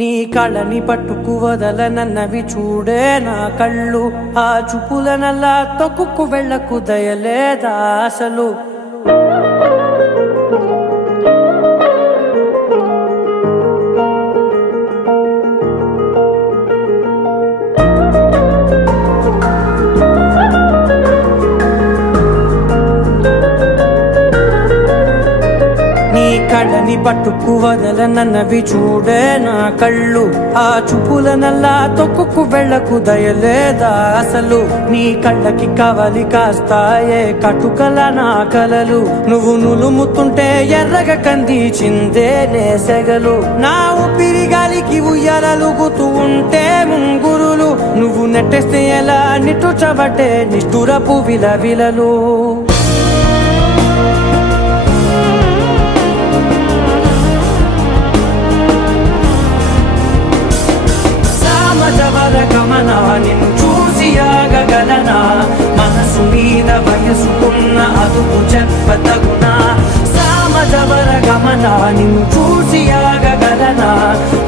నీ కళ్ళని పట్టుకు వదలనన్నవి చూడే నా కళ్ళు, ఆ చూపులనల్లా తొక్కుకు వెళ్ళకు దయలేదా అసలు. కళ్ళని పట్టుకు వదలనన్నవి చూడే నా కళ్ళు, ఆ చూపులనల్లా తొక్కుకు వెళ్ళకు దయలేదా అసలు. నీ కళ్ళకి కవలి కాస్తాయే కటుకల నా కలలు, నువ్వు నులుముతుంటే ఎర్రగ కందిచిందే నేసెగలు. నా ఊపిరి గాలికి ఉయ్యాలలుగుతూ ఉంటే ముంగురులు, నువ్వు నెట్టేస్తే ఎలా నిట్టుచబట్టే నిష్ఠురపు విలవిలలు. గమనా నిన్ను చూసి ఆగగలనా, మనసు మీద వయసుకున్న అదుపు చెప్పతగునా. సామజవర గమనా నిన్ను చూసి ఆగగలనా,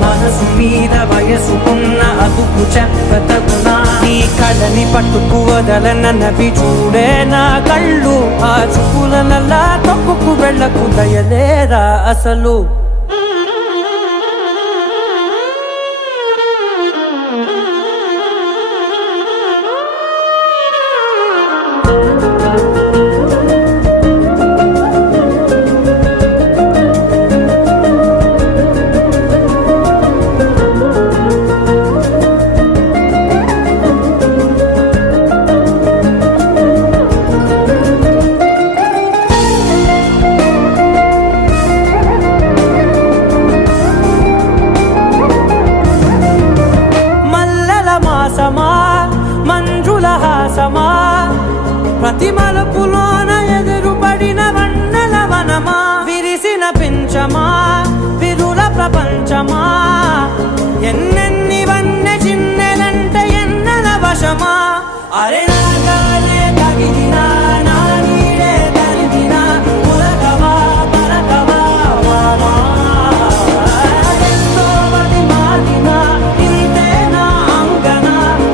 మనసు మీద వయసుకున్న అదుపు చెప్పతగునా. నీ కళ్ళని పట్టుకు వదలనన్నవి చూడే నా కళ్ళు, ఆ చూపులనల్లా తొక్కుకు వెళ్ళకు దయలేరా అసలు. మంజుల హాసమా, ప్రతి మలుపులోన ఎదురుపడిన వన్నెల వనమా, విరిసిన పించమా విరుల ప్రపంచమా, ఎన్నెన్ని వన్నె చిన్నెలంటే ఎన్నెల వశమా. అరే నాగాలే తగిలినా నా నీడే తరిమినా, ఉలకవా పలకవా వామా, ఎంతో మది మారినా ఇంతే నా అంగన,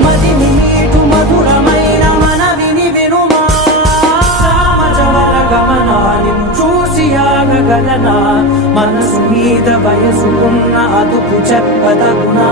మదిని నీటు మధురమైన మనవిని వినుమా. సామజవర గమనా నిన్ను చూసి ఆగగలనా, మనసు మీద వయసుకున్న అదుపు చెప్పదగునా.